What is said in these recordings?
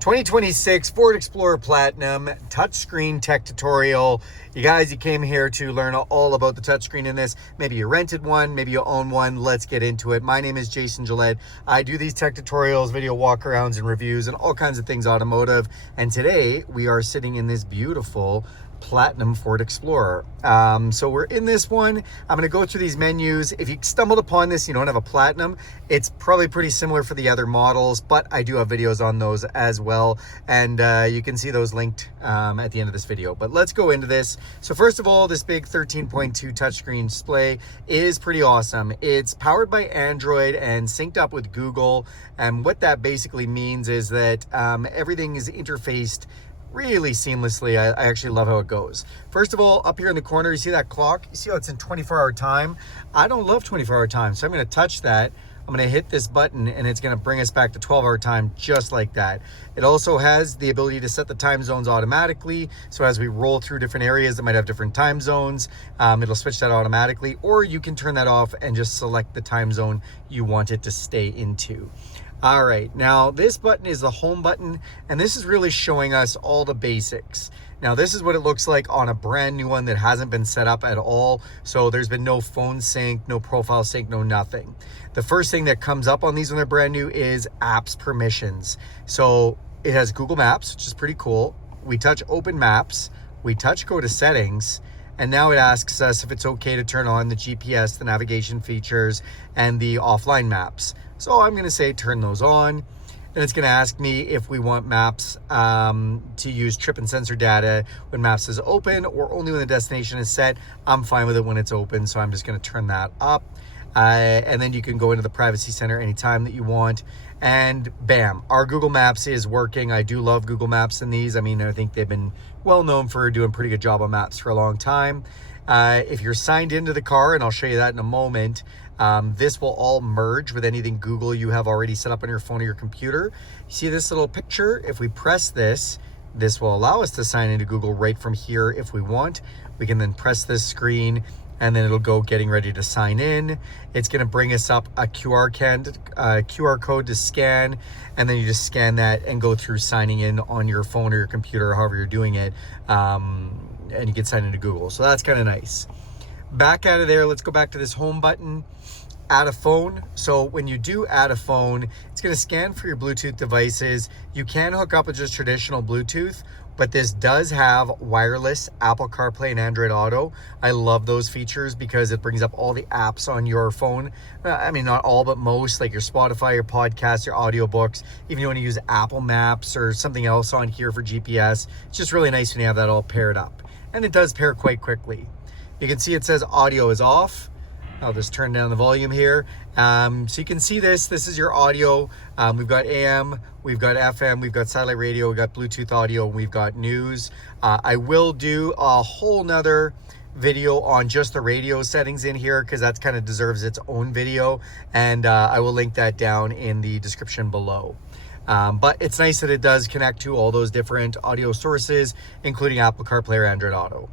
2026 Ford Explorer Platinum touchscreen tech tutorial. You guys, you came here to learn all about the touchscreen in this. Maybe you rented one, maybe you own one. Let's get into it. My name is Jason Gillette. I do these tech tutorials, video walkarounds and reviews and all kinds of things automotive. And today we are sitting in this beautiful Platinum Ford Explorer. So we're in this one. I'm going to go through these menus. If you stumbled upon this, you don't have a Platinum, it's probably pretty similar for the other models, but I do have videos on those as well. And you can see those linked at the end of this video. But let's go into this. So first of all, this big 13.2 touchscreen display is pretty awesome. It's powered by Android and synced up with Google. And what that basically means is that everything is interfaced really seamlessly. I actually love how it goes. First of all, up here in the corner, you see that clock? You see how it's in 24-hour time? I don't love 24-hour time, so I'm going to touch that. I'm going to hit this button and it's going to bring us back to 12-hour time just like that. It also has the ability to set the time zones automatically. So as we roll through different areas that might have different time zones, it'll switch that automatically, or you can turn that off and just select the time zone you want it to stay into. All right, now this button is the home button, and this is really showing us all the basics. Now this is what it looks like on a brand new one that hasn't been set up at all. So there's been no phone sync, no profile sync, no nothing. The first thing that comes up on these when they're brand new is apps permissions. So it has Google Maps, which is pretty cool. We touch open maps, we touch go to settings, and now it asks us if it's okay to turn on the GPS, the navigation features, and the offline maps. So I'm gonna say turn those on. And it's gonna ask me if we want maps to use trip and sensor data when maps is open or only when the destination is set. I'm fine with it when it's open, so I'm just gonna turn that up. And then you can go into the privacy center anytime that you want. And bam, our Google Maps is working. I do love Google Maps in these. I mean, I think they've been well known for doing a pretty good job on maps for a long time. If you're signed into the car, and I'll show you that in a moment, this will all merge with anything Google you have already set up on your phone or your computer. You see this little picture? If we press this, this will allow us to sign into Google right from here if we want. We can then press this screen and then it'll go getting ready to sign in. It's gonna bring us up a QR code to scan, and then you just scan that and go through signing in on your phone or your computer, or however you're doing it, and you can sign into Google. So that's kind of nice. Back out of there, let's go back to this home button. Add a phone. So when you do add a phone, it's going to scan for your Bluetooth devices. You can hook up with just traditional Bluetooth, but this does have wireless Apple CarPlay and Android Auto. I love those features because it brings up all the apps on your phone. I mean, not all, but most, like your Spotify, your podcasts, your audiobooks. Even if you want to use Apple Maps or something else on here for GPS, it's just really nice when you have that all paired up. And it does pair quite quickly. You can see it says audio is off. I'll just turn down the volume here. So you can see this is your audio. We've got AM, we've got FM, we've got satellite radio, we've got Bluetooth audio, and we've got news. I will do a whole nother video on just the radio settings in here because that kind of deserves its own video. And I will link that down in the description below. But it's nice that it does connect to all those different audio sources, including Apple CarPlay or Android Auto.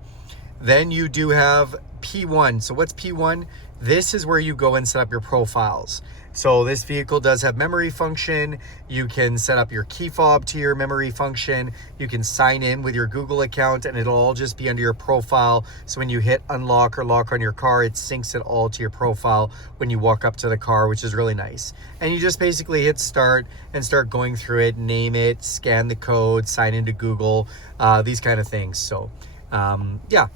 Then you do have P1. So what's P1? This is where you go and set up your profiles. So this vehicle does have memory function. You can set up your key fob to your memory function. You can sign in with your Google account and it'll all just be under your profile. So when you hit unlock or lock on your car, it syncs it all to your profile when you walk up to the car, which is really nice. And you just basically hit start and start going through it, name it, scan the code, sign into Google, these kind of things. So yeah.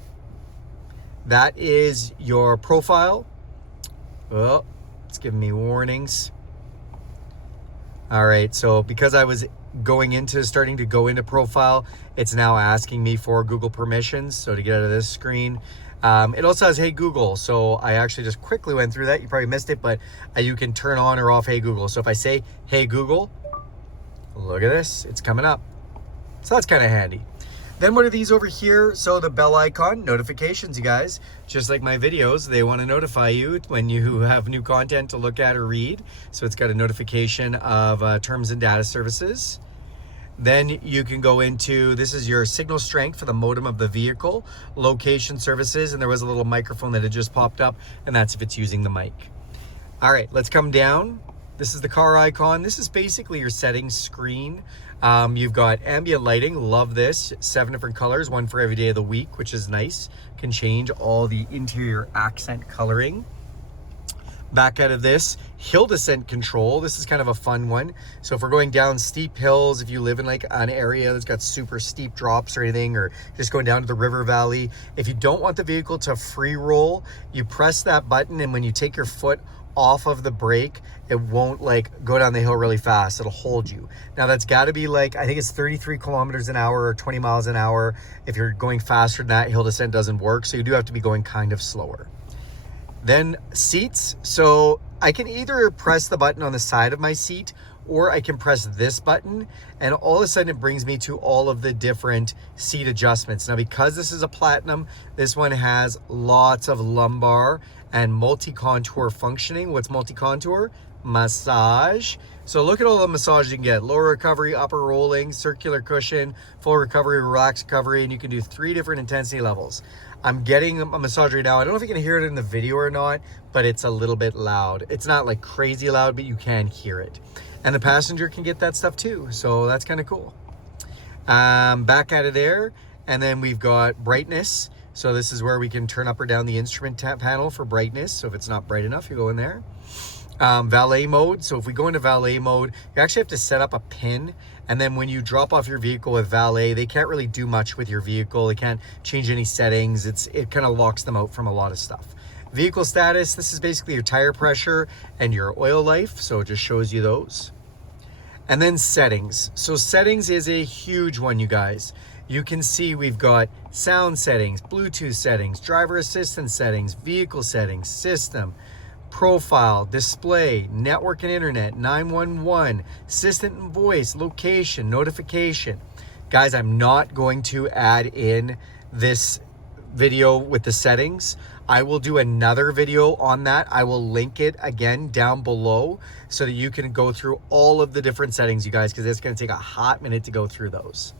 That is your profile. Oh, it's giving me warnings. All right, so because I was starting to go into profile, it's now asking me for Google permissions. So to get out of this screen, it also has Hey Google. So I actually just quickly went through that. You probably missed it, but you can turn on or off Hey Google. So if I say Hey Google, look at this, it's coming up. So that's kind of handy. Then what are these over here? So the bell icon, notifications, you guys. Just like my videos, they want to notify you when you have new content to look at or read. So it's got a notification of terms and data services. Then you can go into, this is your signal strength for the modem of the vehicle, location services, and there was a little microphone that had just popped up, and that's if it's using the mic. All right, let's come down. This is the car icon. This is basically your settings screen. You've got ambient lighting, love this, 7 different colors, one for every day of the week, which is nice. Can change all the interior accent coloring. Back out of this, hill descent control. This is kind of a fun one. So if we're going down steep hills, if you live in like an area that's got super steep drops or anything, or just going down to the river valley, if you don't want the vehicle to free roll, you press that button, and when you take your foot off of the brake, it won't like go down the hill really fast. It'll hold you. Now that's got to be like, I think it's 33 kilometers an hour or 20 miles an hour. If you're going faster than that, hill descent doesn't work. So you do have to be going kind of slower. Then seats. So I can either press the button on the side of my seat, or I can press this button, and all of a sudden it brings me to all of the different seat adjustments. Now, because this is a Platinum, this one has lots of lumbar and multi-contour functioning. What's multi-contour? Massage. So look at all the massage you can get: lower recovery, upper rolling, circular cushion, full recovery, relaxed recovery, and you can do 3 different intensity levels. I'm getting a massage right now. I don't know if you can hear it in the video or not, but it's a little bit loud. It's not like crazy loud, but you can hear it. And the passenger can get that stuff too, so that's kind of cool. Back out of there, and then we've got brightness. So this is where we can turn up or down the instrument panel for brightness. So if it's not bright enough, you go in there. Valet mode. So if we go into valet mode, you actually have to set up a pin, and then when you drop off your vehicle with valet, they can't really do much with your vehicle. They can't change any settings. It kind of locks them out from a lot of stuff. Vehicle status, this is basically your tire pressure and your oil life, so it just shows you those. And then settings. So settings is a huge one, you guys. You can see we've got sound settings, Bluetooth settings, driver assistance settings, vehicle settings, system, profile, display, network and internet, 911, assistant and voice, location, notification. Guys, I'm not going to add in this video with the settings. I will do another video on that. I will link it again down below so that you can go through all of the different settings, you guys, because it's going to take a hot minute to go through those.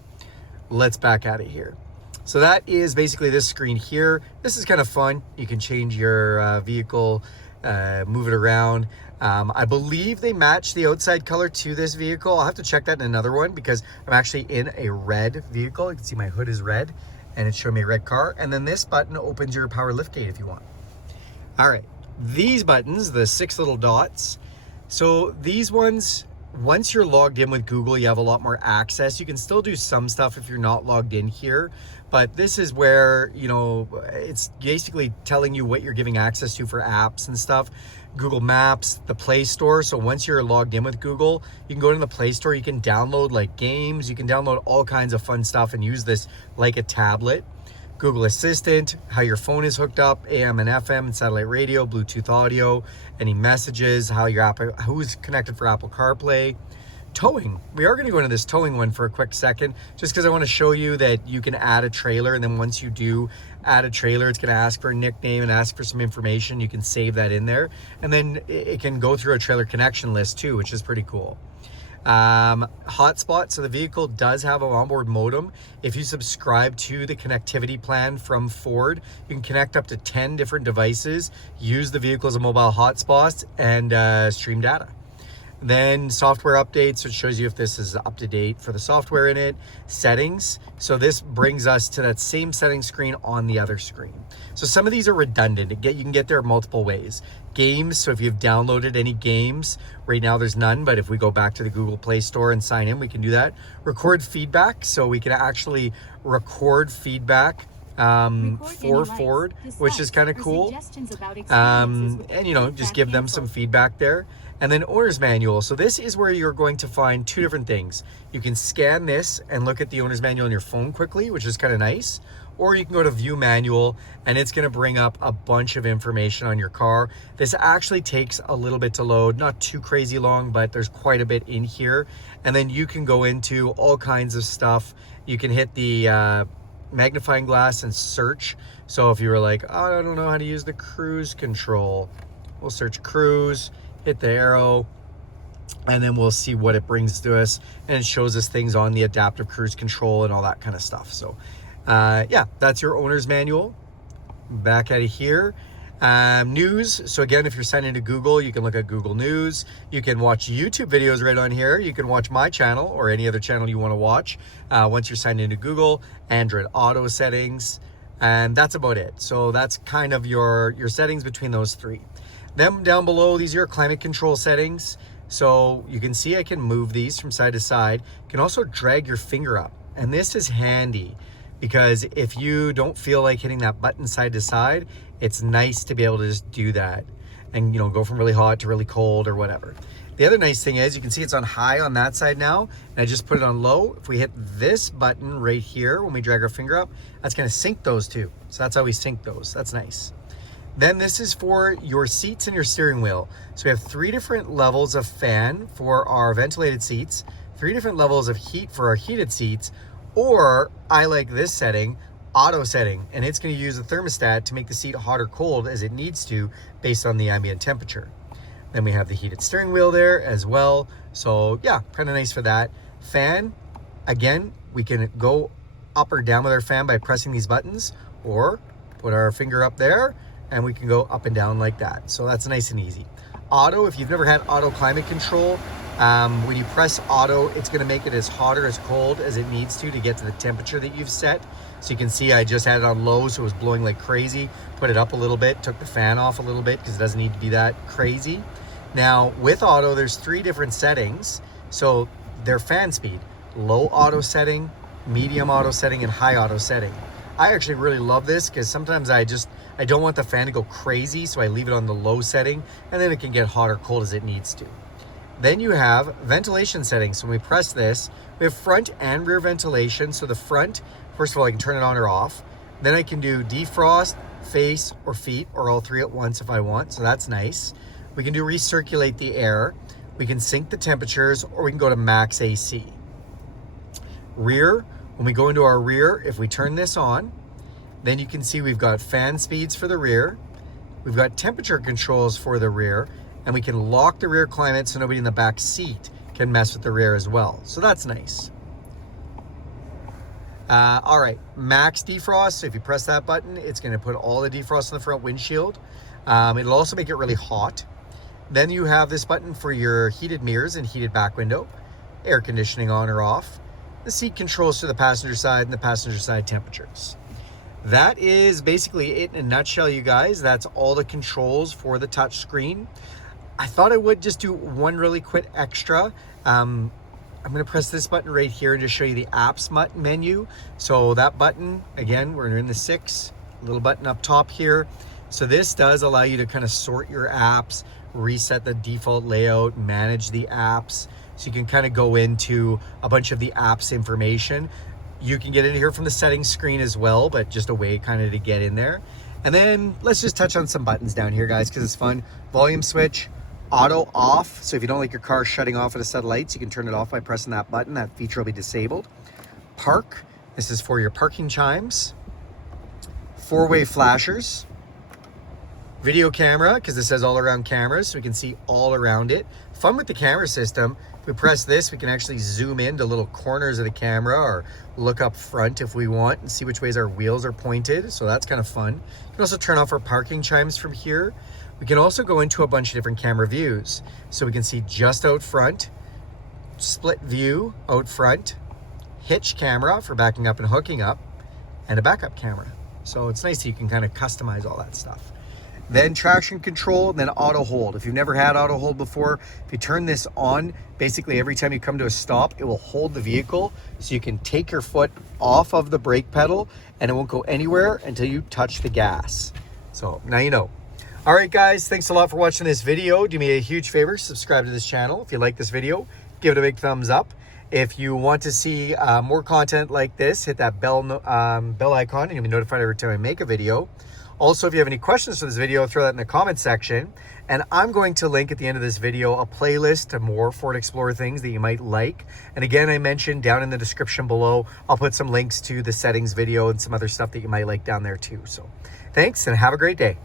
Let's back out of here. So that is basically this screen here. This is kind of fun. You can change your vehicle, move it around. I believe they match the outside color to this vehicle. I'll have to check that in another one because I'm actually in a red vehicle. You can see my hood is red and it's showing me a red car. And then this button opens your power liftgate if you want. All right, these buttons, the 6 little dots. So these ones, once you're logged in with Google, you have a lot more access. You can still do some stuff if you're not logged in here, but this is where, you know, it's basically telling you what you're giving access to for apps and stuff. Google Maps, the Play Store. So once you're logged in with Google, you can go to the Play Store, you can download like games, you can download all kinds of fun stuff and use this like a tablet. Google Assistant, how your phone is hooked up, AM and FM and satellite radio, Bluetooth audio, any messages, how your app, who's connected for Apple CarPlay. Towing. We are going to go into this towing one for a quick second, just because I want to show you that you can add a trailer, and then once you do add a trailer, it's going to ask for a nickname and ask for some information. You can save that in there, and then it can go through a trailer connection list too, which is pretty cool. Hotspot. So the vehicle does have an onboard modem. If you subscribe to the connectivity plan from Ford, you can connect up to 10 different devices, use the vehicle as a mobile hotspot, and stream data. Then software updates, which shows you if this is up to date for the software in it. Settings. So this brings us to that same setting screen on the other screen. So some of these are redundant. You can get there multiple ways. Games. So if you've downloaded any games, right now there's none, but if we go back to the Google Play Store and sign in, we can do that. Record feedback. So we can actually record feedback for Ford, which is kind of cool. And you know, just give them some feedback there. And then owner's manual. So this is where you're going to find 2 different things. You can scan this and look at the owner's manual on your phone quickly, which is kind of nice. Or you can go to view manual and it's going to bring up a bunch of information on your car. This actually takes a little bit to load, not too crazy long, but there's quite a bit in here. And then you can go into all kinds of stuff. You can hit the magnifying glass and search. So if you were like, oh, I don't know how to use the cruise control, we'll search cruise, hit the arrow, and then we'll see what it brings to us, and it shows us things on the adaptive cruise control and all that kind of stuff. So yeah, that's your owner's manual. Back out of here, News. So again, if you're signed into Google, you can look at Google News. You can watch YouTube videos right on here. You can watch my channel or any other channel you want to watch once you're signed into Google. Android Auto settings, and that's about it. So that's kind of your settings between those three. Then down below, these are your climate control settings. So you can see I can move these from side to side. You can also drag your finger up, and this is handy because if you don't feel like hitting that button side to side, it's nice to be able to just do that and, you know, go from really hot to really cold or whatever. The other nice thing is you can see it's on high on that side now, and I just put it on low. If we hit this button right here, when we drag our finger up, that's gonna sync those two. So that's how we sync those. That's nice. Then this is for your seats and your steering wheel. So we have 3 different levels of fan for our ventilated seats, 3 different levels of heat for our heated seats, or I like this setting, auto setting, and it's going to use the thermostat to make the seat hot or cold as it needs to based on the ambient temperature. Then we have the heated steering wheel there as well. So yeah, kind of nice for that. Fan, again, we can go up or down with our fan by pressing these buttons, or put our finger up there and we can go up and down like that. So that's nice and easy. Auto, if you've never had auto climate control, when you press auto, it's gonna make it as hot or as cold as it needs to get to the temperature that you've set. So you can see I just had it on low, so it was blowing like crazy. Put it up a little bit, took the fan off a little bit because it doesn't need to be that crazy. Now with auto, there's 3 different settings. So they're fan speed, low auto setting, medium auto setting, and high auto setting. I actually really love this because sometimes I don't want the fan to go crazy, so I leave it on the low setting, and then it can get hot or cold as it needs to. Then you have ventilation settings. So when we press this, we have front and rear ventilation. So the front, first of all, I can turn it on or off. Then I can do defrost, face, or feet, or all 3 at once if I want. So that's nice. We can do recirculate the air. We can sync the temperatures, or we can go to max AC. Rear, when we go into our rear, if we turn this on, then you can see we've got fan speeds for the rear. We've got temperature controls for the rear, and we can lock the rear climate so nobody in the back seat can mess with the rear as well. So that's nice. All right, max defrost. So if you press that button, it's gonna put all the defrost on the front windshield. It'll also make it really hot. Then you have this button for your heated mirrors and heated back window, air conditioning on or off, the seat controls to the passenger side and the passenger side temperatures. That is basically it in a nutshell, you guys. That's all the controls for the touch screen. I thought I would just do one really quick extra. I'm gonna press this button right here and just show you the apps menu. So that button, again, we're in the 6, little button up top here. So this does allow you to kind of sort your apps, reset the default layout, manage the apps. So you can kind of go into a bunch of the apps information. You can get in here from the settings screen as well, but just a way kind of to get in there. And then let's just touch on some buttons down here, guys, because it's fun. Volume switch, auto off. So if you don't like your car shutting off at a set of lights, you can turn it off by pressing that button. That feature will be disabled. Park, this is for your parking chimes. 4-way flashers. Video camera, because this has all around cameras, so we can see all around it. Fun with the camera system. If we press this, we can actually zoom into little corners of the camera or look up front if we want and see which ways our wheels are pointed. So that's kind of fun. You can also turn off our parking chimes from here. We can also go into a bunch of different camera views. So we can see just out front, split view out front, hitch camera for backing up and hooking up, and a backup camera. So it's nice that you can kind of customize all that stuff. Then traction control, then auto hold. If you've never had auto hold before, if you turn this on, basically every time you come to a stop, it will hold the vehicle so you can take your foot off of the brake pedal and it won't go anywhere until you touch the gas. So now you know. All right, guys, thanks a lot for watching this video. Do me a huge favor, subscribe to this channel. If you like this video, give it a big thumbs up. If you want to see more content like this, hit that bell icon and you'll be notified every time I make a video. Also, if you have any questions for this video, throw that in the comment section. And I'm going to link at the end of this video a playlist to more Ford Explorer things that you might like. And again, I mentioned down in the description below, I'll put some links to the settings video and some other stuff that you might like down there too. So thanks and have a great day.